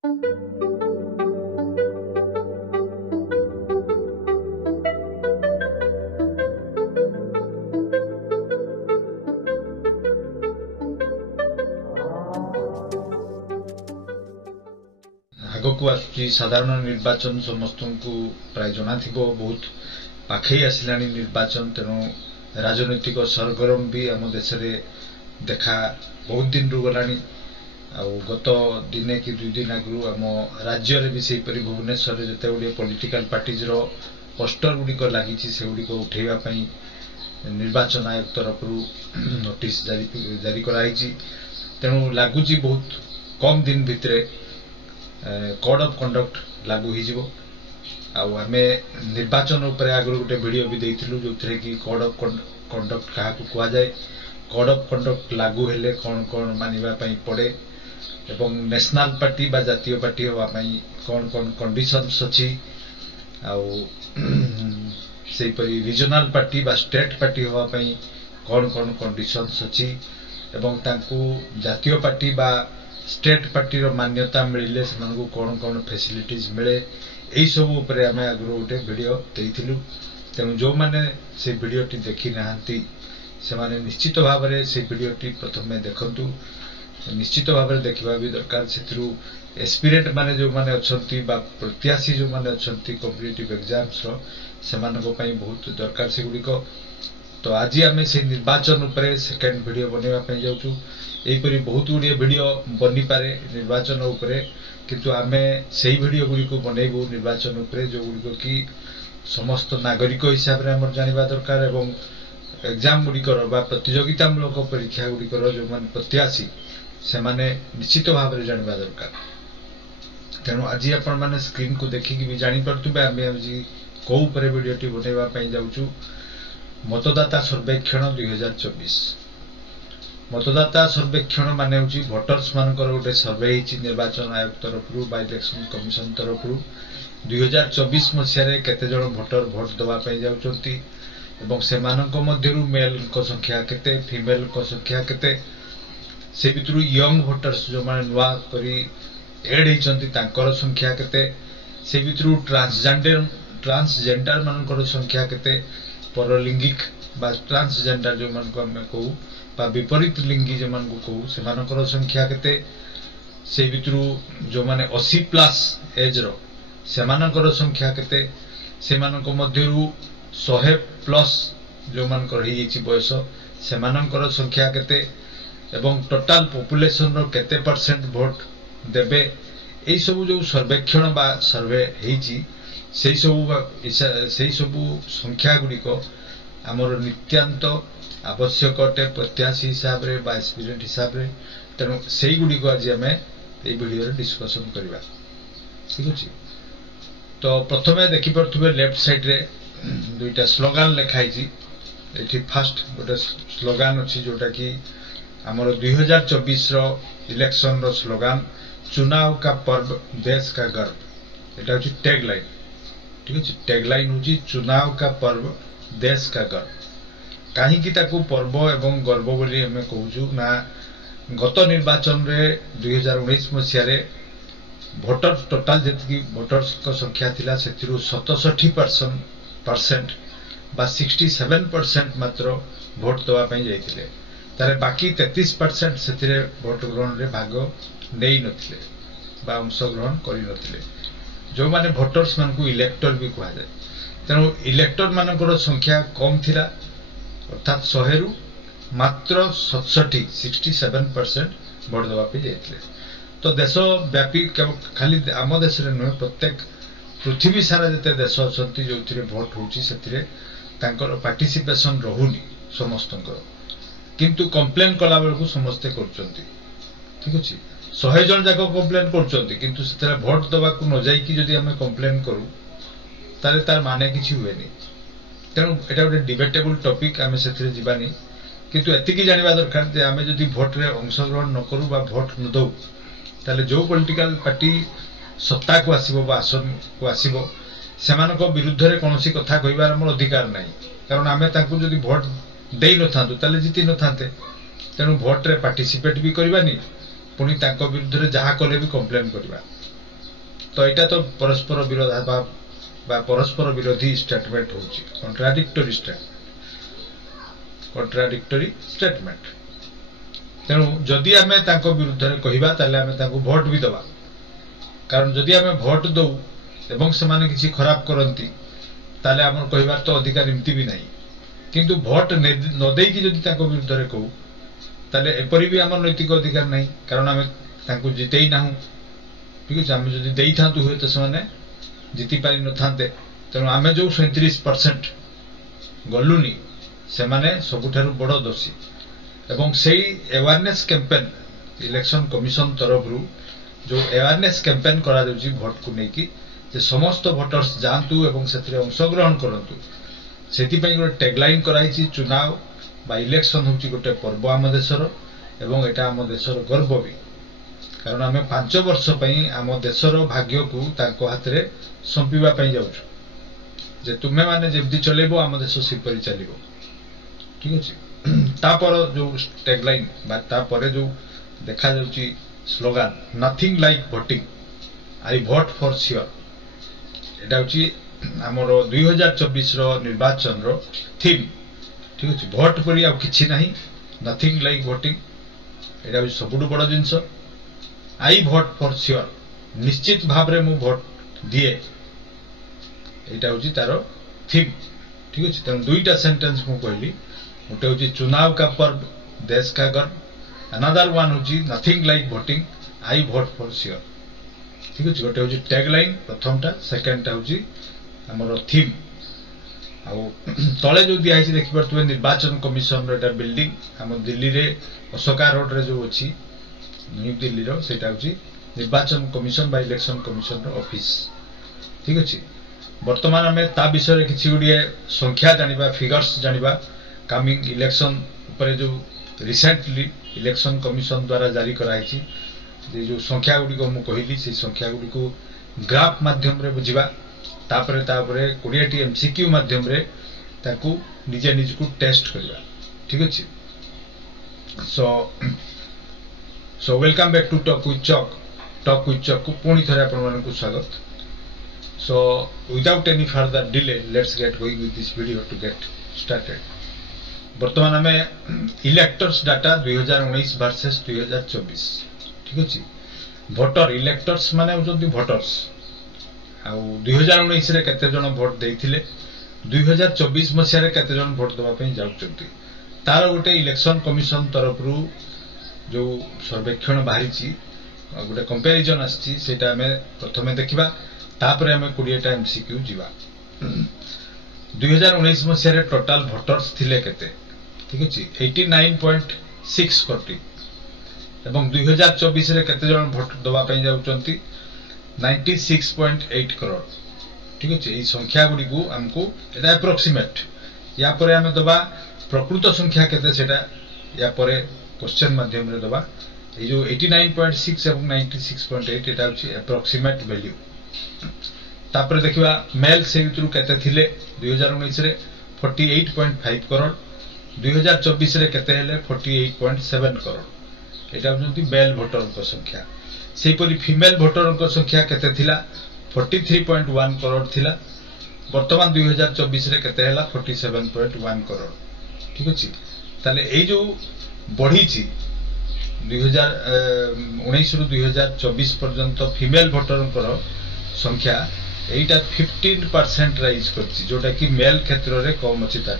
आगक आसुची साधारण निर्वाचन समस्त को प्राय जना थिबो बहुत पाखई आसिला निर्वाचन तेणु राजनैतिक सरगरम भी आम देश रे देखा बहुत दिन रु गलानी गत दिने कि 2 दिन आगु आम राज्य रे भी सेही परि भुवनेश्वर रे जते गुडी पॉलिटिकल पार्टीज रो पोस्टर गुडी को लागि छि से गुडी को उठेबा पई निर्वाचन आयोग तरफ रु नोटिस जारी कराई छि तेणु लागु छि बहुत कम दिन भितरे कोड ऑफ कंडक्ट लागू ही जीवो आमे निर्वाचन उपरे आगु गोटे वीडियो भी देइथिलु जोथरे कि कोड ऑफ कंडक्ट कहा को कुआ जाय कोड ऑफ कंडक्ट लागू हेले कोन कोन मानिबा पई पड़े एवं नेशनल पार्टी बा जातीय पार्टी होवा पई कोन कोन कंडीशंस अछि सेही परि रीजनल पार्टी बा स्टेट पार्टी होवा पई कोन कोन कंडीशंस अछि एवं तांकू जातीय पार्टी बा स्टेट पार्टी रो मान्यता मिलिले सेमानकु कोन कोन फैसिलिटीज मिले एई सब ऊपर आमे आगरो गोटे वीडियो देइथिलु तेनु जो माने से वीडियो टी देखि नाहंती से माने निश्चित भाव रे से वीडियो टी प्रथमे देखंतु निश्चित भाव रे देखिबा भी दरकार सेथरु एस्पिरेंट माने जो माने अछंती बा प्रत्याशी जो माने अछंती कॉम्पिटिटिव एग्जाम्स रो सेमानको पई बहुत दरकार से गुडी को तो आज आमे से निर्वाचन ऊपर सेकंड वीडियो बनेबा पई जाउछु एपरी बहुत गुड़िया वीडियो बनी पारे निर्वाचन उपरे किंतु आमे सही वीडियो गुडी को बनेबू निर्वाचन उपरे जो गुडी को कि समस्त नागरिक हिसाब रे हमर जानिबा दरकार एवं एग्जाम गुडी कर बा प्रतियोगितामूलक परीक्षा गुडी कर जो मान प्रत्याशी से माने निश्चित भाव रे जानिबा दरकार तेनु आज आपण माने स्क्रीन को देखि कि भी जानि परतुबे आमे आज को ऊपर वीडियो टी बनेबा पई जाउछु मतदाता सर्वेक्षण 2024 मतदाता सर्वेक्षण माने होची वोटर्स मानकर गोटे सर्वे हिची निर्वाचन आयोग तरफ रु बा इलेक्शन कमिशन तरफ रु 2024 मसिया रे केते जण वोटर वोट दवा पई जाउचंती एवं से मानक मध्य रु मेल को संख्या केते फीमेल को संख्या केते से भितरु यंग वोटर्स जो माने नुवा करी एड हिचंती तांकर संख्या केते से भितरु ट्रांसजेंडर मानकर संख्या केते परलिंगिक बा ट्रांसजेंडर जो मान को हम कहू बा विपरीत लिंगी जो मान को कहू से मानकर संख्या केते से भितरु जो माने 80 प्लस एज रो से मानकर संख्या केते से मानक मध्यरु 100 प्लस जो मानकर ही छि बयस से मानकर संख्या केते एवं टोटल पॉपुलेशन रो केते परसेंट वोट देबे एई सब जो सर्वेक्षण बा सर्वे हेछि सेई सब संख्या गुडी को हमर नित्यांत आवश्यक अटे प्रत्याशी हिसाब रे बा एस्पिरेंट हिसाब रे तेणु सेई गुडी को आज हमें ए वीडियो रे डिस्कशन करबा ठीक अछि तो प्रथमे देखि परथुबे लेफ्ट साइड रे दुईटा स्लोगन लिखाई छी एठी फर्स्ट गोटे स्लोगन अछि जोटा कि हमर 2024 रो इलेक्शन रो स्लोगन चुनाव का पर्व देश का गर्व एटा अछि टैग लाइन ठीक अछि टैग लाइन होची चुनाव का पर्व देश का गर्व कहीं की ताकू पर्व एवं गर्व बोली हमें कहूछु ना गत निर्वाचन रे 2019 मसिया रे वोटर टोटल जति वोटर्स को संख्या थिला सेतिरु 67% बा 67% मात्र वोट दवा पई जाइथिले तारे बाकी 33% सेतिरे वोट ग्रहण रे भाग नै नथिले बा अंश ग्रहण करि नथिले जो माने वोटर्स मान को इलेक्टर भी कहा जाए तेणु इलेक्टर मानकर संख्या कम थिला अर्थात 100 रु मात्र 67% वोट दवा पे जाइथिले तो देश व्यापी खाली आम देश रे न प्रत्येक पृथ्वी सारा जते देश अछंती जोथिरे वोट होची सेथिरे तांकर पार्टिसिपेशन रहुनी समस्तंकर किंतु कंप्लेन कला बेलकु समस्ते करचंती ठीक अछि 100 जन जाको कंप्लेन करचंती किंतु सेतरा वोट दवा को न जाई कि जदी हमें कंप्लेन करू तारे तार माने किछि हुएनी तेणु एटा गोटे डिबेटेबल टॉपिक आमे सेथिरे जीवानी किंतु एति की जानिबा दरकार जे आमे जदी वोट रे अंशग्रहण न करू बा वोट न दउ ताले जो पॉलिटिकल पार्टी सत्ता को आसीबो बा आसन को आसीबो सेमानको विरुद्ध रे कोनोसी कथा कहिबार हमर अधिकार नै कारण आमे ताकू जदी वोट देई न थांतु ताले जीति न थांते तेणु वोट रे पार्टिसिपेट भी करबानी पुनी तांको विरुद्ध रे जहा कले भी कंप्लेन करबा तो यहाँ तो परस्पर विरोधाभास बा परस्पर विरोधी स्टेटमेंट होची कॉन्ट्राडिक्टरी स्टेटमेंट तेणु जदि आमे तांको विरुद्ध रे कहिबा ताले आमे तांको भोट भी दबा कारण जदि आमे भोट दउ एवं सेमाने किछि खराब करंती ताले हमर कहिबार तो अधिकार एमती भी नहीं किंतु भोट न देई कि जदि तांको विरुद्ध रे कहू ताले एपरि भी हमर नैतिक अधिकार नहीं कारण आमे तांको जितेई नाहु ठीक अछि आमे जदि देई थांतु होय तो सेमाने जिति पारि न थांते तेणु आमे जो 37% गलुनी सेमाने सबुठारु बड़ दोषी एवं सेई अवेयरनेस कैंपेन इलेक्शन कमिशन तरफ रु जो अवेयरनेस कैंपेन करा जाउची भोट को नेकी जे समस्त भोटर्स जानतु एवं सेथिरे अंशग्रहण करंतु सेति पई गोटे टैगलाइन कराइची चुनाव बा इलेक्शन होची गोटे पर्व आम देशर एवं एटा आम देशर गर्व भी कारण आमे 5 वर्ष पई आम देशर भाग्य को तांको हाथ रे संपिबा पई जाउछु जे तुमे माने जेबदी चलेबो आम देश सिपरि चलिबो ठीक अछि तापर जो टैगलाइन बा तापर जो देखा जाउची slogan nothing like voting I vote for sure एटा होची हमर 2024 रो निर्वाचन रो थीम ठीक अछि वोट परि आ किछि नाही नथिंग लाइक वोटिंग एटा होची सबुडु बड़ जिंस आई वोट फॉर श्योर निश्चित भाव रे मु वोट दिए एटा होची तारो थीम ठीक अछि त दुईटा सेंटेंस मु कहली गोटे होची चुनाव का पर्व देश का गर्व अनदर वन होची nothing like voting I vote for sure ठीक अछि गोटे होची टैगलाइन प्रथमटा सेकंडटा होची हमर थीम आ तळे जो दिया हिची देखि परतबे निर्वाचन कमिशन रो एटा बिल्डिंग हम दिल्ली रे अशोका रोड रे जो अछि न्यू दिल्ली रो सेटा होची निर्वाचन कमिशन बा इलेक्शन कमिशन रो ऑफिस ठीक अछि वर्तमान हमें ता विषय रे किछि गुडिए संख्या जानिबा फिगर्स जानिबा कमिंग इलेक्शन ऊपर जो रिसेंटली इलेक्शन कमिशन द्वारा जारी कराइछि जे जो संख्या गुडी को मु कहिली से संख्या गुडी को ग्राफ माध्यम रे बुझिबा तापरे 20 टी एमसीक्यू माध्यम रे ताकू निजे निज को टेस्ट करबा ठीक अछि so welcome back to talk with Chuck को पुणी थरे आपण मन को स्वागत so without any further delay let's get going with this video to get started वर्तमान हमें इलेक्टर्स डाटा 2019 वर्सेस 2024 ठीक अछि वोटर इलेक्टर्स माने होजंती वोटर्स आ 2019 रे केते जण वोट देइथिले 2024 मसिया रे केते जण वोट दबा पई जाउचंती तार गोटे इलेक्शन कमिशन तरफ रु जो सर्वेक्षण बाहरीची गोटे कंपैरिजन आछि सेटा हमें प्रथमे देखिबा तापरे हमें 20 टा एमसीक्यू जीवा 2019 मसिया रे टोटल वोटर्स थिले केते ठीक अछि 89.6 कोटी एवं 2024 रे केते जण वोट दबा पई जाउचंती 96.8 करोड़ ठीक अछि ई संख्या गुडी को हमको एटा अप्रोक्सीमेट या परे हमें दबा प्रकृत संख्या केते सेटा या परे क्वेश्चन माध्यम रे दबा ए जो 89.6 एवं 96.8 एटा अछि अप्रोक्सीमेट वैल्यू तापर देखिबा मेल से भितरु केते थिले 2019 रे 48.5 करोड़ 2024 रे केते हेले 48.7 करोड़ एटा होती मेल वोटर को संख्या सेही परि फीमेल वोटर को संख्या केते थिला 43.1 करोड़ थिला वर्तमान 2024 रे केते हैला 47.1 करोड़ ठीक अछि ताले ए जो बढ़ी छि 2019 रु 2024 पर्यंत फीमेल वोटर को संख्या एटा 15% राइज करछि जोटा कि मेल क्षेत्र रे कम अछि ता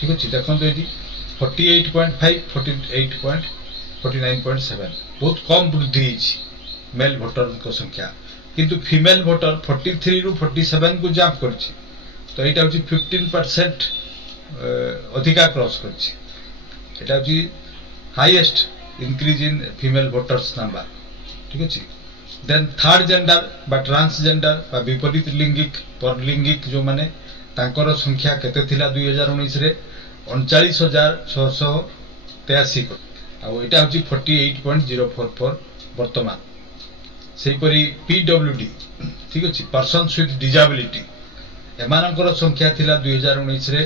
ठीक अछि देखन एटी 48.5 49.7 बहुत कम वृद्धि छि मेल वोटर को संख्या किंतु फीमेल वोटर 43 रु 47 को जाप करछि तो एटा होछि 15% अधिका क्रॉस करछि एटा होछि highest increase in female voters number ठीक अछि देन थर्ड जेंडर बा ट्रांसजेंडर बा विपरीत लिंगिक परलिंगिक जो माने तांकर संख्या केते थिला 2019 रे 39683 आ एटा होछि 48.044 वर्तमान सेही परि पीडब्ल्यूडी ठीक अछि पर्सन्स विथ डिसेबिलिटी एमानकर संख्या थिला 2019 रे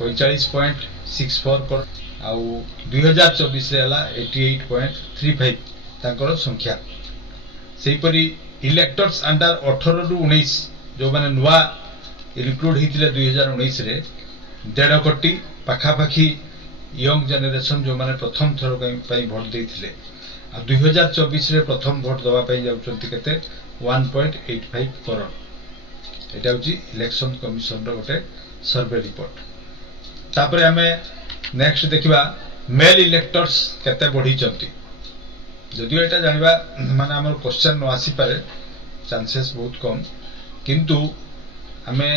45.64 करोड़ आ 2024 रे हला 88.35 तांकर संख्या सेही परि इलेक्टर्स अंडर 18 रु 19 जो माने नुआ इनक्लूड होते 2019 रे 1.5 कोटी पाखापाखि यंग जनरेशन जो माने प्रथम थर भोट देते 2024 रे प्रथम भोट दवाई जाउछंती केते 1.85 करोड़ एटा होची इलेक्शन कमिशन रो गोटे सर्वे रिपोर्ट तापरे हमें नेक्स्ट देखिबा मेल इलेक्टर्स केते बढ़ी चंती जदियो एटा जानिबा माने हमर क्वेश्चन न आसी पारे चांसेस बहुत कम किंतु हमें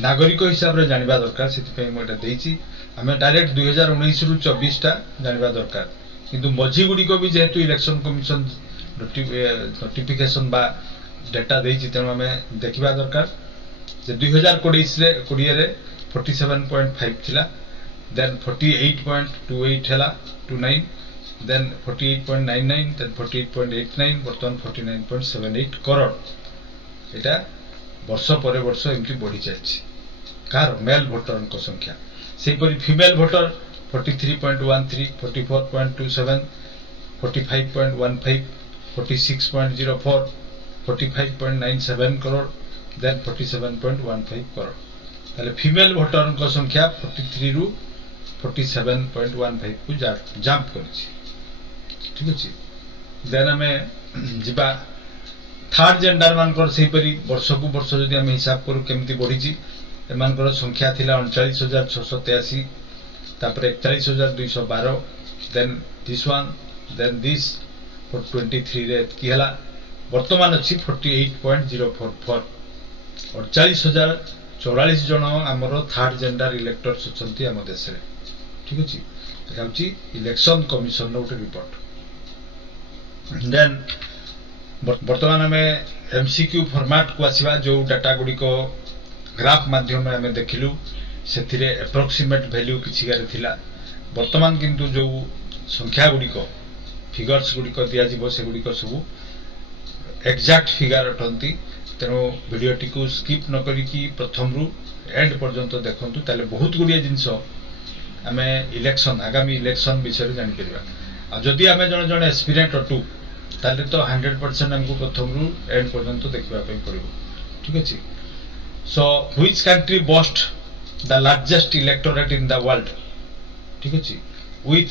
नागरिक हिसाब रे जानिबा दरकार सेति पे म एटा देइची हमें डायरेक्ट 2019 रु 24 टा जानिबा दरकार किंतु मझी गुडी को भी जेहेतु इलेक्शन कमिशन नोटिफिकेशन बा डेटा देइची तेनु हमें देखिबा दरकार जे 2020 रे 47.5 थिला देन 48.28 हैला 29 then 48.99 then 48.89 बर्तमान 49.78 करोड़ एटा वर्ष पर वर्ष एमती बढ़ी जायछि कार मेल वोटर को संख्या सेही परि female voter 43.13 44.27 45.15 46.04 45.97 crore then 47.15 crore ताले फीमेल वोटर को संख्या 43 रु 47.15 को जंप करछि ठीक अछि देन हमें जिबा थर्ड जेंडर मानकर सेही परि वर्ष को वर्ष जदि हम हिसाब करू केमती बढ़ीची एमानकर संख्या थिला 39683 तापर 41212 then this one then this for 23 रे की हला वर्तमान अछि 48.044 और 40044 जन हमर थर्ड जेंडर इलेक्टर्स अछंती हम देश रे ठीक अछि एटा होची इलेक्शन कमिशन रो रिपोर्ट देन वर्तमान में एमसीक्यू फॉर्मेट को आसीबा जो डाटा गुडी को ग्राफ माध्यम में हमें देखिलु सेथिरे एप्रोक्सीमेट वैल्यू किछि गारे थिला वर्तमान किंतु जो संख्या गुडी को फिगर्स गुडी को दिया जिवो से गुडी को सब एग्जैक्ट फिगर अटंती तेनो वीडियो टी को स्किप न करी कि प्रथम रु एंड पर्यंत देखंतु ताले बहुत गुडी जिंसो हमें इलेक्शन आगामी इलेक्शन विषय जानि परिबा आ जदि हमें जण जण एस्पिरेंट अटू ताले तो 100% हमको प्रथम रु एंड पर्यंत देखबा पई पड़िबो ठीक अछि so which country boast the largest electorate in the world ठीक अछि with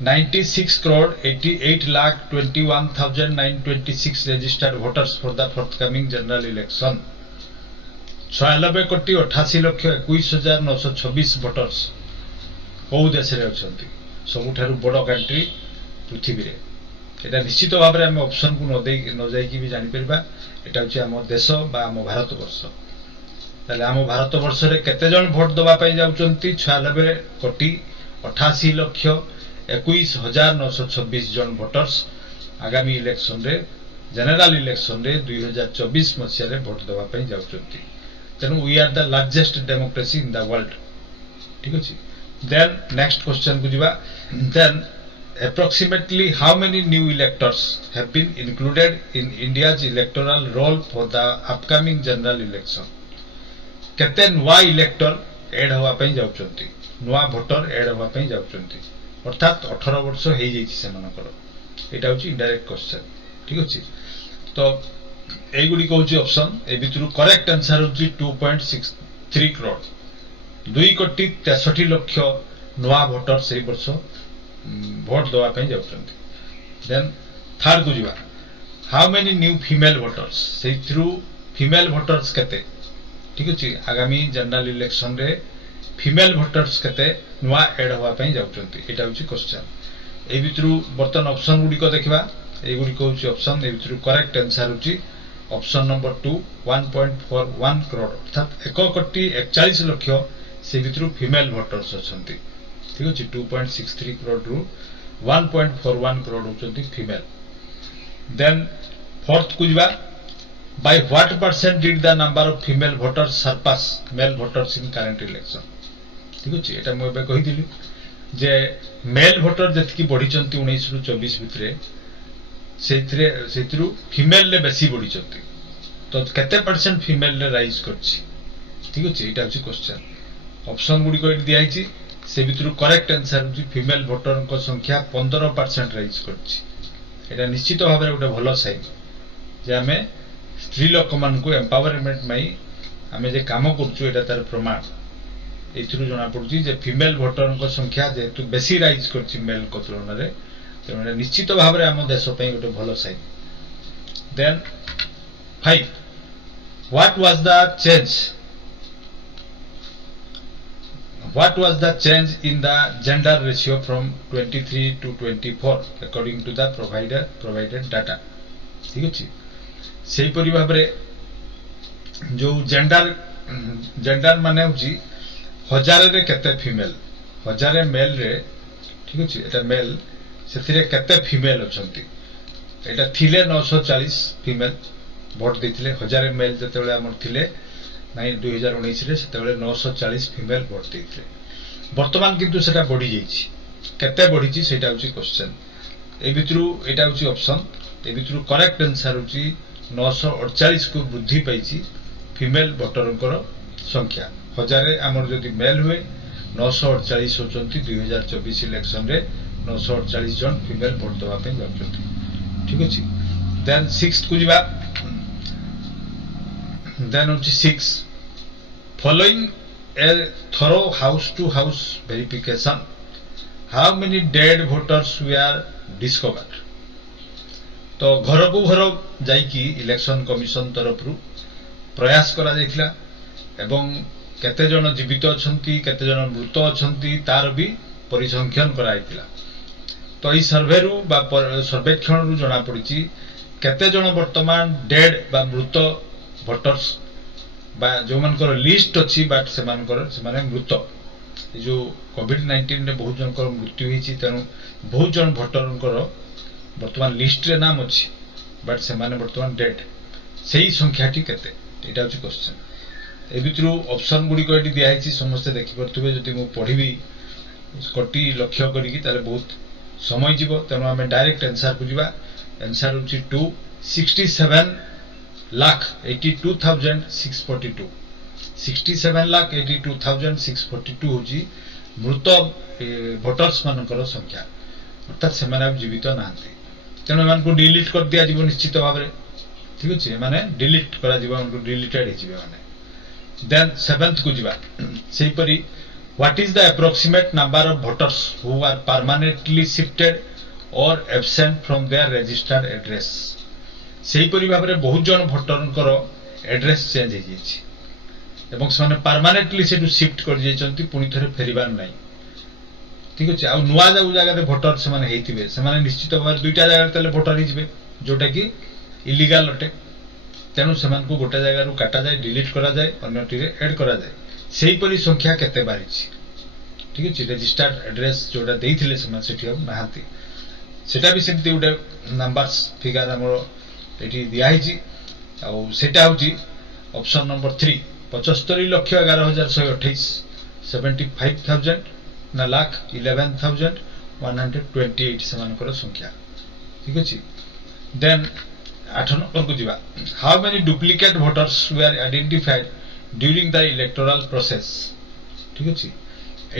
96 crore 88 lakh 21,926 registered voters for the forthcoming general election 96 कोटी 88 लाख 21,926 वोटर्स को देश रे अछंती सबुठारु बड़ कंट्री पृथ्वी रे एटा निश्चित भाव में ऑप्शन को न जाई कि भी जानि परबा एटा होची हम देश बा हम भारत वर्ष ताले हम भारत वर्ष रे केते जन वोट दबा पई जाउचंती 96 कोटी 88 लाख 21,926 जन वोटर्स आगामी इलेक्शन रे जनरल इलेक्शन रे 2024 मसिया रे वोट दबा पई जाउचंती तेनु we are the largest democracy in the world ठीक अछि देन नेक्स्ट क्वेश्चन को जिबा then approximately how many new electors have been included in India's electoral roll for the upcoming general election केते नुआ इलेक्टर ऐड होवा पई जाउचंती नुआ वोटर ऐड होवा पई जाउचंती अर्थात 18 वर्ष हे जेछि सेमानकर एटा होछि इनडायरेक्ट क्वेश्चन ठीक अछि तो एई गुडी कहउछि ऑप्शन ए भितरु करेक्ट आंसर होछि 2.63 करोड़ 2 कोटी 63 लाख नुआ वोटर सेही वर्ष वोट दवा पई जाउचंती देन थर्ड को जिबा how many new female voters से थ्रू फीमेल वोटर्स केते ठीक अछि आगामी जनरल इलेक्शन रे फीमेल वोटर्स केते नुआ ऐड होवा पई जाउचंती एटा होछि क्वेश्चन ए भितरु बर्तन ऑप्शन गुडी को देखबा ए गुडी को होछि ऑप्शन ए भितरु करेक्ट आंसर होछि ऑप्शन नंबर 2 1.41 करोड़ अर्थात 1 कोटी 41 लाख से भितरु फीमेल वोटर्स अछंती ठीक अछि 2.63 करोड़ रु 1.41 करोड़ होचंती फीमेल देन फोर्थ कुजबा by what percent did the number of female voters surpass male voters in current election ठीक अछि एटा म बे कहि दिली जे मेल वोटर जतकी बढ़ी चंती 19 रु 24 भितरे सेथिरु फीमेल ले बेसी बढ़ी चंती तो केते परसेंट फीमेल ले राइज करछि ठीक अछि एटा अछि क्वेश्चन ऑप्शन गुडी को दिया हिची से भितरु करेक्ट आंसर होची फीमेल वोटर को संख्या 15% राइज करछि एटा निश्चित भाबरे गोटे भलो साइन जे हमें स्त्री लोक मान को एम्पावरमेंट में आम जे कम कर तार प्रमाण एथुरु जना पड़ुची जे फीमेल भोटर संख्या जेहेतु बेसी राइज करछि मेल को तुलन रे तेणु निश्चित भाव में आम देश पे गोटे भल साइन then 5 what was the change in the gender ratio from 23 to 24 according to the provided data ठीक अछि सेही परि भाव रे जो जेंडर माने होची 1000 रे केते फीमेल 1000 मेल रे ठीक अछि एटा मेल सेथिरे केते फीमेल अछंती एटा थिले 940 फीमेल वोट देथिले 1000 मेल जतेबेले हमर थिले नाइ 2019 रे सेतेबेले 940 फीमेल वोट देथिले वर्तमान किंतु सेटा बढ़ी जाईछि केते बढ़ीछि सेटा होची क्वेश्चन ए भितरु एटा होची ऑप्शन ए भितरु करेक्ट आंसर होची 948 को वृद्धि पाइछि फीमेल वोटरंकर संख्या 1000 हमर जदि मेल हुए 948 होचंती 2024 इलेक्शन रे 948 जन फीमेल वोट दवा पे जाउछंती ठीक अछि देन 6th को जिबा देन होची 6 following a thorough house to house verification how many dead voters were discovered तो घर को घर जाइकी इलेक्शन कमिशन तरफ प्रयास करा जाइथिला एवं केते जन जीवित अछंती केते जन मृत अछंती तार भी परिसंख्यान करा आइथिला तो ई सर्वे रु बा सर्वेक्षण रु जणा पड़िछि केते जन वर्तमान डेड बा मृत वोटर्स बा जो मानकर लिस्ट अछि बाट से माने मृत जो कोविड-19 रे बहुत जनकर मृत्यु हिछि तेनु बहुत जन वोटरंकर वर्तमान लिस्ट रे नाम अछि बाट से माने वर्तमान डेड सेही संख्याटी केते एटा अछि क्वेश्चन ए भितरु ऑप्शन गुडी को एटी दिया हिछि समस्त देखि परथुबे जति मु पढिबी कोटी लक्ष्य करी कि ताले बहुत समय जीव तेनु हमें डायरेक्ट आंसर को जीवा आंसर होछि 67,82,642 67,82,642 होछि मृत वोटर्स मानकर संख्या अर्थात से माने जीवित नांती तेनु मान को डिलीट कर दिया जीव निश्चित भाव रे ठीक अछि माने डिलीट करा जीव उनको डिलीटेड हे जीव माने देन 7th को जीवा सेही परी what is the approximate number of voters who are permanently shifted or absent from their registered address सेही परि भाव रे बहुत जन वोटरंकर एड्रेस चेंज हे जेछि एवं से परमानेंटली से शिफ्ट कर जेचंती पुनी थरे फेरिबार नै ठीक अछि आ नुवा जाउ जगह रे वोटर से माने हेतिबे से माने निश्चित भाव दुईटा जगह तले वोटर हि जिवे जोटा कि इलीगल अटे तेनु समान को गोटा जगह रु काटा जाय डिलीट करा जाय अन्यटी रे ऐड करा जाय सेही परि संख्या केते बारिछि ठीक अछि रजिस्टर्ड एड्रेस जोटा देइथिले समान सेठी अब नाहांती सेटा भी सेमती उडे नंबर्स फिगर हमरो एठी दिया हिछि आ सेटा होछि ऑप्शन नंबर 3 75,11,128 75,000 ना लाख 11,128 समानकर संख्या ठीक अछि देन 8 नंबर को दिबा how many duplicate voters were identified during the electoral process ठीक अछि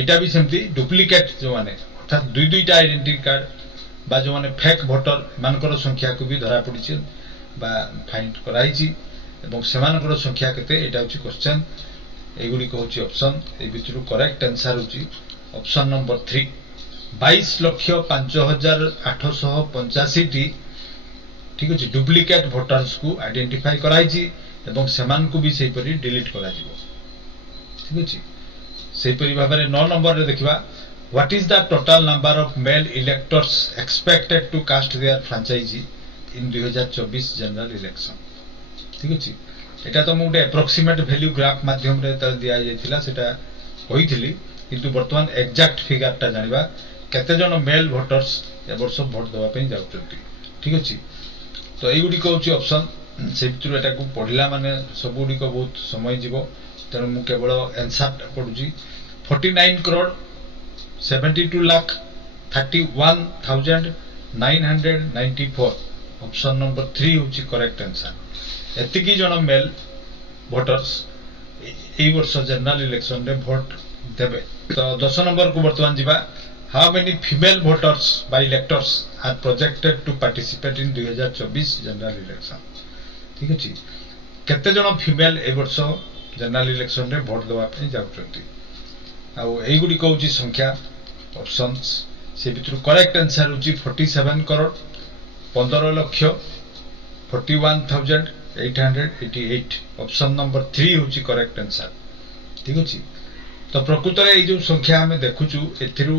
एटा भी सेमती डुप्लीकेट जो माने अर्थात दुईटा आइडेंटिटी कार्ड बा जो माने फेक वोटर मानकर संख्या को भी धरा पड़िछि बा फाइंड कराइछि एवं सेमानकर संख्या केते एटा होछि क्वेश्चन एगुडी को होछि ऑप्शन ए बिचरु करेक्ट आंसर होछि ऑप्शन नंबर 3 22,05,885 टी ठीक अछि डुप्लीकेट वोटर्स को आइडेंटिफाई कराइछि एवं सेमान को भी सेही परि डिलीट करा जिवो ठीक अछि सेही परि भाबरे 9 नंबर रे देखिबा what is the total number of male electors expected to cast their franchise in 2024 general election ठीक अछि एटा तो मोटे अप्रोक्सीमेट वैल्यू ग्राफ माध्यम रे त दिया जायथिला सेटा होइथिली किंतु वर्तमान एग्जैक्ट फिगर ता जानिबा केते जन मेल वोटर्स ए वर्ष वोट देबा पे जाउछंती ठीक अछि तो एई गुडी को होछि ऑप्शन से भितर एटा को पढिला माने सब गुडी को बहुत समय जीवो तेनु मु केवल आंसर पढुची 49 करोड़ 72,31,994 ऑप्शन नंबर 3 होछि करेक्ट आंसर एतिकी जन मेल वोटर्स ए वर्ष जनरल इलेक्शन रे वोट देबे तो 10 नंबर को वर्तमान जीवा how many female voters by electors are projected to participate in 2024 general election ठीक अच्छे केते जन फीमेल ए वर्ष जनरल इलेक्शन रे वोट देवा पे जाउछंती आउगुड़ी कौच संख्या ऑप्शंस से भितर करेक्ट आंसर हूँ 47 करोड़ 15,41,888 ऑप्शन नंबर 3 हूँ करेक्ट आंसर ठीक अच्छे तो प्रकृत में ये जो संख्या आम देखुचु एथिरु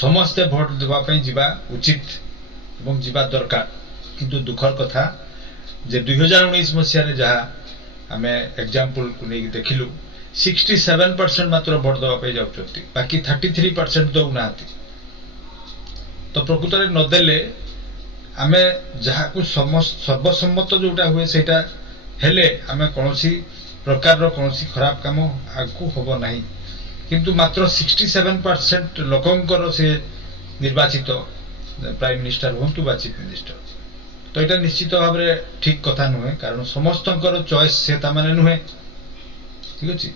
समस्ते भोट देवाई जीवा उचित एवं जीवा दरकार किंतु दुखर कथा जे 2019 मसीह जहाँ आम एग्जांपल को लेकिन देखिलु 67% मात्र भोट देवाई जाउछंती बाकी 33% दौना तो प्रकृत में नदेले आम जहाँ को सर्वसम्मत जोटा हुए सेटा हेले आम कौन प्रकार कौन खराब काम आगू हम ना किंतु मात्र 67% लोकंकर से निर्वाचित प्राइम मिनिस्टर हूँ बा चीफ मिनिस्टर तो यहाँ निश्चित भाव में ठीक कथा नुहे कारण समस्त चॉइस से माने नुहे ठीक अच्छे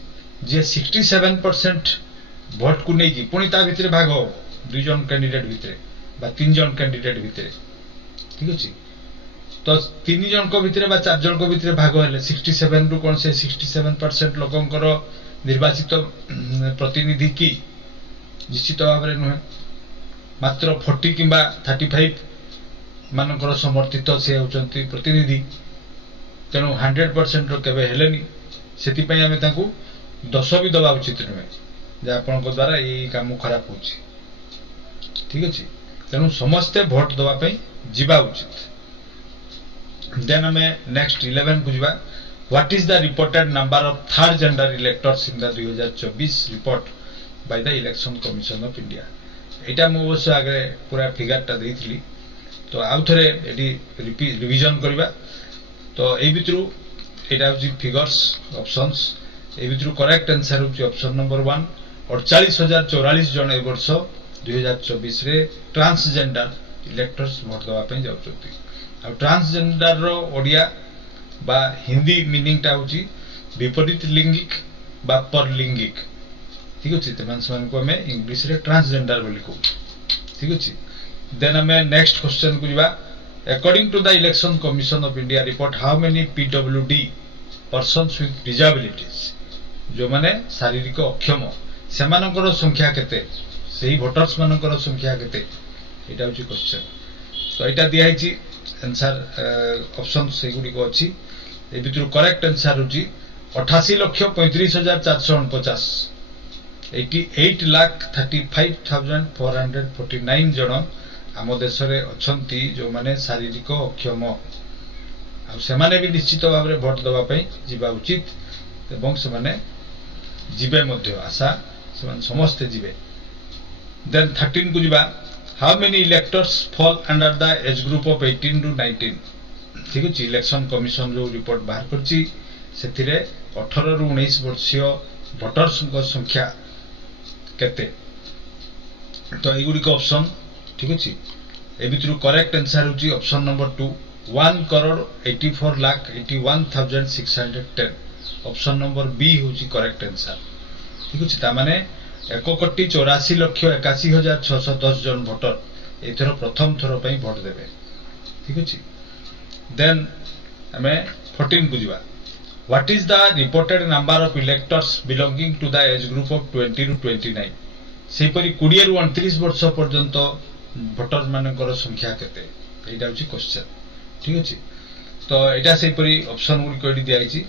जी 67% भोट को लेकिन पुणी ता भितर भाग हो 2 जन कैंडिडेट भितर 3 जन कैंडिडेट भितर ठीक अच्छे तो 3 जन भितर 4 जन भितर भाग है 67 रु कौन से 67% लोकंकर निर्वाचित प्रतिनिधि की निश्चित भाव में नुहे मात्र 40 कि 35 मानकर समर्थित से होचंती प्रतिनिधि तेणु 100% केबे हेलेनी सेतिपई आमे ताकू 10 भी दबा उचित नुहे जे आपन द्वारा ये काम खराब होची ठीक अछि तेणु समस्ते भोट दबा पई जीवा उचित देन हमें नेक्स्ट 11 को जीवा What is the reported number of third gender electors in the 2024 report by the Election Commission of India? एटा मु अवश्य आगे पूरा फिगरटा देइथिली तो आउ थरे एटी रिवीजन करबा तो ए भितरु एटा होची फिगर्स ऑप्शंस ए भितरु करेक्ट आंसर होची ऑप्शन नंबर 1 48,044 जन ए वर्ष 2024 रे ट्रांसजेंडर इलेक्टर्स वोट देवा पे जाउछथि आ ट्रांसजेंडर रो ओडिया बा हिंदी मीनिंग टा होची विपरीत लिंगिक बा परलिंगिक ठीक अछि त मानसमान को हमें इंग्लिश रे ट्रांसजेंडर बोली को ठीक अछि देन हमें नेक्स्ट क्वेश्चन को जीवा according to the Election Commission of India report how many PWD persons with disabilities जो माने शारीरिक अक्षम सेमानकर संख्या केते सेही वोटर्स मानकर संख्या केते एटा होची क्वेश्चन तो एटा दिया हिची आंसर ऑप्शन से गुडी को अछि ए भितर करेक्ट आंसर होची 88,35,449 88,35,449 जन आम देश रे अछंती जो माने शारीरिक अक्षम आ से माने भी निश्चित भाव में भोट देवा पई जीवा उचित एवं से माने जीवे मध्य आशा से माने समस्त जीवे देन 13 को जीवा how many electors fall under the age group of 18 to 19 ठीक अछि इलेक्शन कमीशन जो रिपोर्ट बाहर करछि सेथिरे 18 रु 19 वर्षीय वोटर्स को संख्या केते तो एगुडी को ऑप्शन ठीक अछि ए भितर करेक्ट आंसर होछि option number 2 1,84,81,610 option number B होछि करेक्ट आंसर ठीक अछि ता माने 1,84,81,610 जन भोटर एथर प्रथम थर पई भोट देबे ठीक अछि देन हमें 14 को जीवा what is the reported number of electors belonging to the age group of 20 to 29 सेही परि 20 रु 29 वर्ष पर्यंत भोटर मानकर संख्या केते एटा होछि क्वेश्चन ठीक अछि तो एटा सेही परि ऑप्शन गुडी कोडी दिया हिची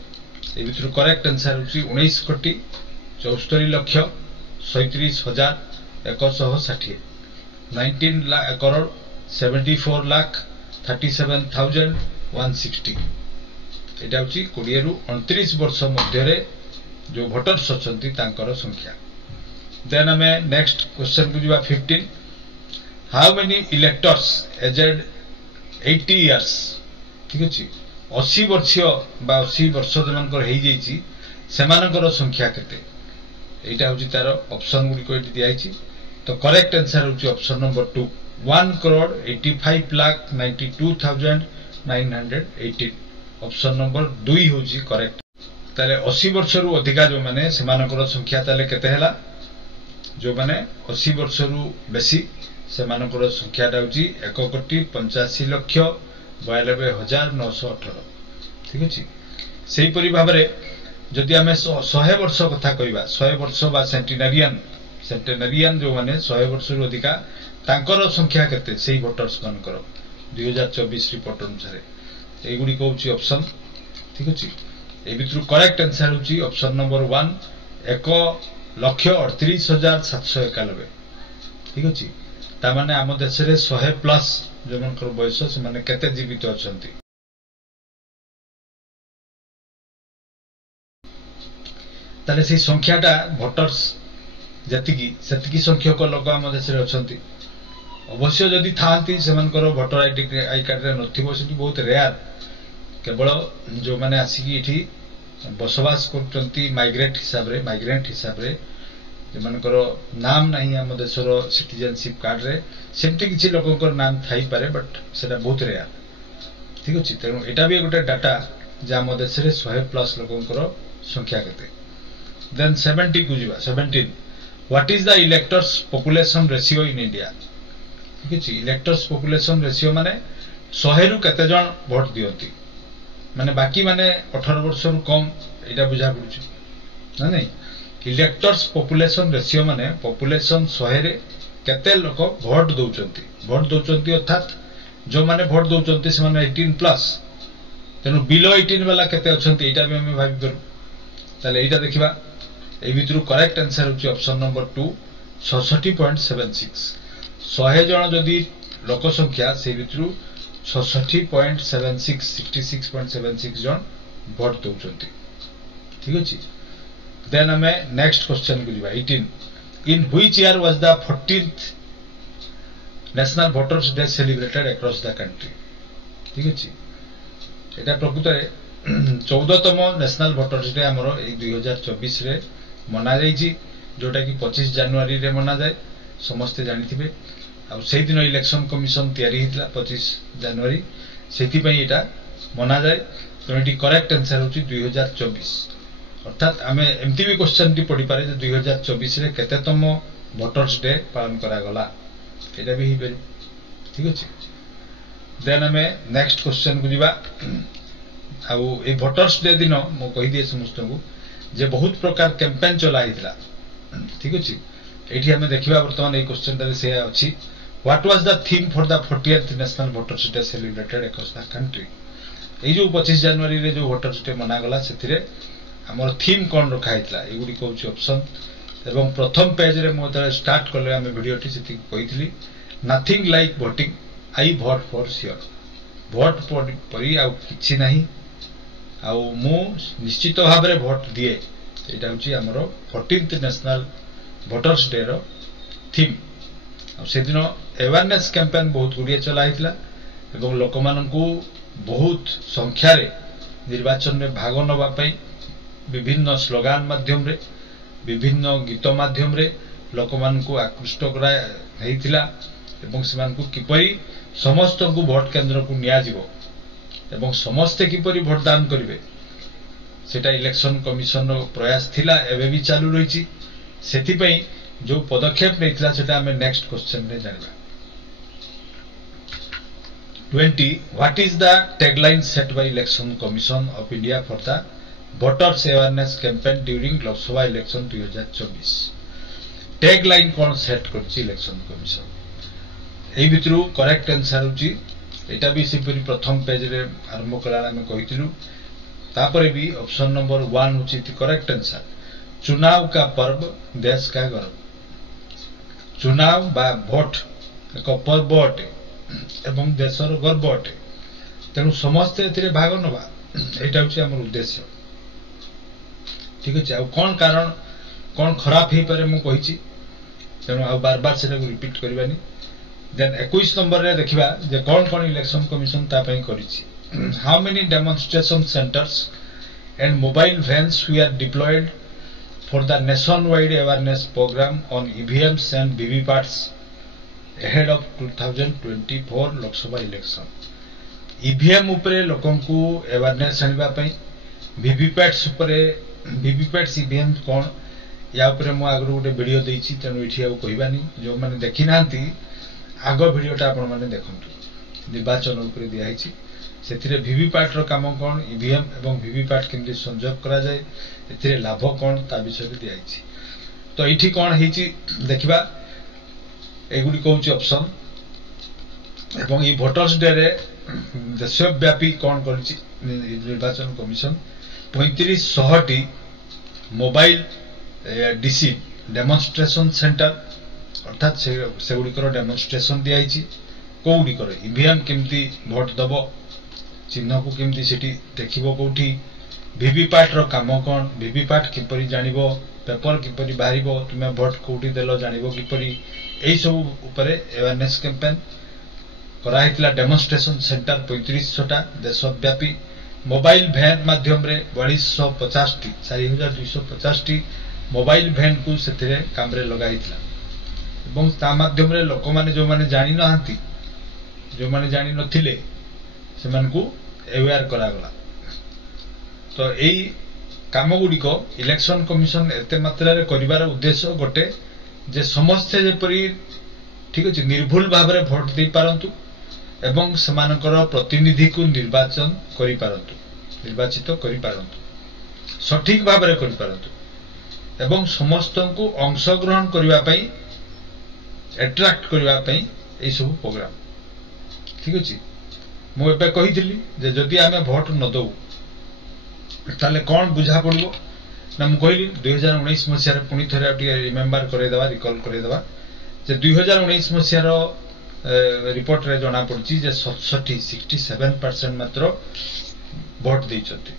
ए भितर करेक्ट आंसर होछि 19,74,37,160 19 करोड़ 74,37,160 एटा होछि 20 रु 29 वर्ष मध्य रे जो वोटर्स अछंती तांकर संख्या देन हमें नेक्स्ट क्वेश्चन को जीवा 15 how many electors aged 80 years ठीक अछि 80 वर्षीय बा 80 वर्ष जनकर हेई जैछि सेमानकर संख्या केते एटा होछि तार ऑप्शन गुडी को एटी दिया हिची तो करेक्ट आंसर होछि ऑप्शन नंबर 2 1,85,92,918 ऑप्शन नंबर 2 होछि करेक्ट ताले 80 वर्ष रु अधिका जो माने सेमानकर संख्या ताले केते हैला जो माने 80 वर्ष रु बेसी सेमानकर संख्या टा होछि 1,85,92,918 ठीक अच्छे से परी भाव में जदि आम 100 वर्ष कथा कहवा 100 वर्ष बा सेंटेनारियन जो मैंने 100 वर्ष अधिका तांकर संख्या केते से भोटर्स मानकर 2024 रिपोर्ट अनुसार एगुड़ी हूँ ऑप्शन ठीक अच्छे ए भितर करेक्ट आंसर हूँ ऑप्शन नंबर 1 1,38,791 ठीक अच्छे ताने आम देश में 100+ जो मन बयस से माने केते जीवित अच्छा ताले से संख्याटा भोटर्स जतिकी संख्यक लोक आम देश में अच्छा अवश्य जदि था भोटर आई कार्ड नथिबो सेठी बहुत रेयर केवल जो माने आसिकी एठी बसवास करचंती माइग्रेंट हिसाब रे जो मानकर नाम नहीं आम देशर सिटीजनशिप कार्ड रे सेमती किसी लोकंकर नाम थाई पारे बट सेटा बहुत रेयर ठीक अच्छे तेणु यहाँ भी गोटे डाटा जे आम देश में 100+ लोकंकर संख्या केते देन 70 को जीवा 17 what is the electors population ratio in India ठीक अच्छे इलेक्टर्स पॉपुलेशन रेशियो माने 100 रु केते जन भोट दियंती माने बाकी माने 18 वर्ष रु कम एटा बुझा पड़ुची ना नहीं इलेक्टर्स पॉपुलेशन रेशियो माने पॉपुलेशन 100 रे केते लोक भोट दउचंती अर्थात जो माने भोट दउचंती से माने 18+ तेनु बिलो 18 वाला केते अछंती एटा भी हम भाबी करू ताले एटा देखिबा ए भितरु करेक्ट आंसर होची ऑप्शन नंबर 2 66.76 100 जन जदि लोक संख्या से भितरु 66.76 जन भोट दउचंती ठीक अछि देन हमें नेक्स्ट क्वेश्चन को जीवा 18 in which year was the 14th national voters day celebrated across the country ठीक अछि एटा प्रकृत रे 14तम नेशनल वोटर्स डे हमरो 2024 रे मना जाईची जोटा कि 25 जनवरी रे मना जाए समस्त जानिथिबे आ सेही दिन इलेक्शन कमिशन तयारी हितला 25 जनवरी सेति पई एटा मना जाए तो एटी करेक्ट आंसर होची 2024 अर्थात आम एमती भी क्वेश्चन टी पढ़ी पारे 2024 रे केतेतम वोटर्स डे पालन करा गला एटा भी ही बेर ठीक अछि देन हमें नेक्स्ट क्वेश्चन को जीवा आ ए वोटर्स डे दिन मो कहि दिए समस्त को जे बहुत प्रकार कैंपेन चला हितला ठीक अछि एठी हमें देखिबा वर्तमान ए क्वेश्चन रे से अछि what was the theme for the 40th national voters day celebrated across the country ए जो 25 जनवरी रे जो वोटर्स डे मना गला सेथिरे हमर थीम कौन रखा हितला एगुडी कहउची ऑप्शन एवं प्रथम पेज रे मो त स्टार्ट करले हम वीडियो टी सेति कहितली nothing like voting I vote for sure vote परी आ किछि नाही आ मु निश्चित भाव रे वोट दिए एटा होची हमर 14th नेशनल वोटर्स डे रो थीम आ से दिन अवेयरनेस कैंपेन बहुत गुडिया चला हितला एवं लोकमाननकू बहुत संख्या रे निर्वाचन में भाग नबा पई विभिन्न स्लोगान माध्यम रे विभिन्न गीत माध्यम रे लोकमान को आकृष्ट करा हेइथिला एवं सेमान को किपरि समस्त को वोट केंद्र को निया जिवो एवं समस्त किपरि वोट दान करिवे सेटा इलेक्शन कमिशन रो प्रयास थिला एबे भी चालू रहिछि सेति पई जो पदक्षेप नेथिला सेटा हमें नेक्स्ट क्वेश्चन रे जानबा 20 what is the tagline set by election commission of India for the voters awareness campaign during Lok Sabha election 2024 tagline कौन सेट करछि इलेक्शन कमिशन ए भितरु करेक्ट आंसर होछि एटा भी सिपरी प्रथम पेज रे आरंभ कला हम कहितिलु तापरे भी ऑप्शन नंबर 1 होछि करेक्ट आंसर चुनाव का पर्व देश का गर्व चुनाव बा भोट एक पर्व अटे एवं देशर गर्व अटे तेणु समस्त एथिरे भाग नबा एटा होछि हमर उद्देश्य ठीक अच्छे कौन कारण कौन खराब हो पारे मु कहिछि तेणु आ बार बार से रिपीट करबानी देन 21 नंबर रे देखिबा जे कौन कौन इलेक्शन कमिशन ता पई करिछि how many demonstration centres and mobile vans we are deployed for the nationwide awareness programme on EVMs and VVPATs ahead of 2024 Lok Sabha election EVM उपरे लोकन को अवेयरनेस आनिबा पई वीवीपैट्स उपरे वीवीपैट्स ईवीएम कौन या उपरे मु आगु गोटे वीडियो देछि तेनु इठी आ कहबानी जो माने देखि नांती आगो वीडियोटा आपण माने देखंतु निर्वाचन उपरे दिया हिछि से वीवीपैट रो काम कौन ईवीएम एवं वीवीपैट केमती संयोग करा जाए एथिरे लाभ कौन ता विषय में दिया तो ये कौन है देखा एगुड़ी कौन ऑप्शन एवं ये भोटर्स डे रे देशव्यापी कौन कर निर्वाचन commission 3500 mobile DC demonstration centre अर्थात से गुड़िकर डेमोन्स्ट्रेशन दिखाई कौटिकर ईवीएम केमती भोट दब चिन्ह को केमती सेठी देखिबो कोठी वीवीपैट रो काम कौन वीवीपैट किपरि जानिबो पेपर किपरि बाहरिबो तुमे भोट कोठी देलो जानिबो किपरि एई सब ऊपर अवेयरनेस कैंपेन कराइतला डेमोन्स्ट्रेशन सेंटर 3500टा देशव्यापी मोबाइल वैन माध्यम रे 4250 4250 मोबाइल वैन को सेथिरे काम रे लगाइतला एवं ता माध्यम रे लोक माने जो माने जानि नहांती जो माने जानि नथिले से मन को अवेयर करा गला तो एई काम गुडी को इलेक्शन कमिशन एते मात्रा रे करिवार उद्देश्य गोटे जे समस्त जेपरि ठीक अछि निर्भुल भाव रे भोट दे पारंतु एवं समानकर प्रतिनिधि को निर्वाचन करि पारंतु निर्वाचित करि पारंतु सठिक भाव रे करि पारंतु एवं समस्त को अंशग्रहण करिवा पई अट्रैक्ट करिवा पई ए सब प्रोग्राम ठीक अछि मु एबे कहिथिली जे जदि आमे भोट न दउ ताले कोन बुझा पड़बो ना मु कहली 2019 मसिया रे पुनी थरे आटी रिमेंबर करे देबा रिकॉल करे देबा जे 2019 मसिया रो रिपोर्ट रे जणा पड़ची जे 67% मात्र वोट दैचंती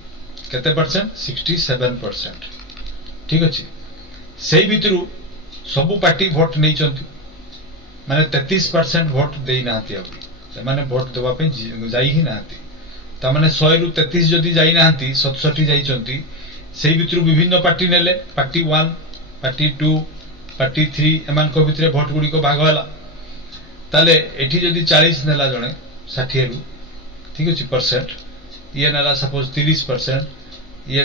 केते परसेंट 67% ठीक अछि सेही भितरु सब पार्टी वोट नैचंती माने 33% वोट देई नाहती अबी से माने वोट देबा पे जाई ही नाहती ता माने 100 रु 33 जदी जाई नाहती 67 जाईचंती सेही भितरु विभिन्न पार्टी नेले पार्टी 1 पार्टी 2 पार्टी 3 एमान को भितरे वोट गुडी को भाग होला ताले एठी जदी 40 नेला जणे 60 रु ठीक अछि परसेंट ये नेला सपोज 30% ये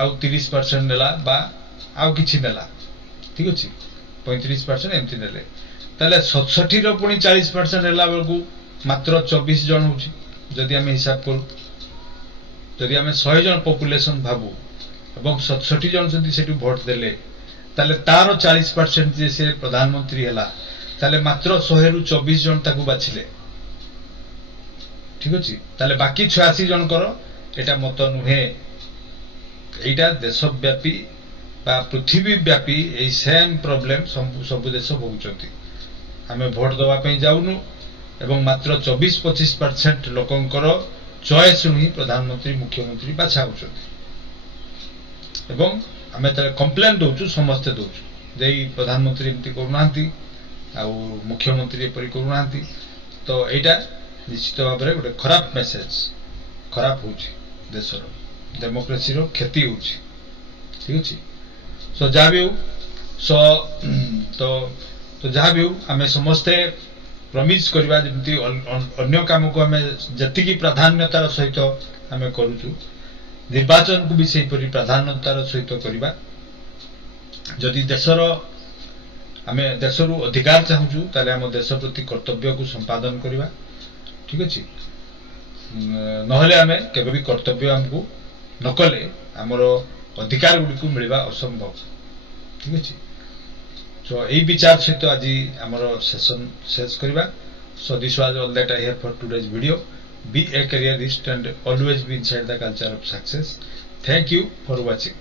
आउ 30% नेला बा आउ किछि नेला ठीक अछि 35% एमति नेले ताले 67 रो पुनी 40% नेला बेलकू मात्र 24 जन होछि जदी हमें हिसाब करू जदी हमें 100 जन पॉपुलेशन भाबू एवं 67 जन जदी सेटू वोट देले ताले तारो 40% जे से प्रधानमंत्री हला ताले मात्र 100 रु 24 जन ताकू बाछिले ठीक अछि ताले बाकी 86 जन करो एटा मत नुहे एटा देशव्यापी बा पृथ्वी व्यापी ए सेम प्रॉब्लम सब देश भोगुचंती हमें वोट दवा पे जाउनु एवं मात्र 24-25% लोकंकर चॉइस ही प्रधानमंत्री मुख्यमंत्री बाछा होचंती एवं हमें त कंप्लेंट दोचु समस्त दोचु जे प्रधानमंत्री एमती करूनांती आ मुख्यमंत्री एपरि करूनांती तो एटा निश्चित भाव में गोटे खराब मेसेज खराब होची देशर डेमोक्रेसी रो क्षति होची ठीक अछि सो जहाँ भी सो तो जहाँ भी आमे समस्ते प्रमिस करबा जेमती अन्य काम को हमें जति प्राधान्यतार सहित आमे करूचु निर्वाचन को भी सही परि प्राधान्यतार सहित करबा जदि देशर आमे देशरु अधिकार चाहूचु ताले हम देश प्रति कर्तव्य को संपादन करबा ठीक अछि नहले आमे केबे भी कर्तव्य हमको नकले हमरो अधिकार गुडी को मिलबा असंभव ठीक अछि सो ए विचार सहित आज हमरो सेशन शेष करबा so this was all that I have for today's video be a careerist and always be inside the culture of success. Thank you for watching.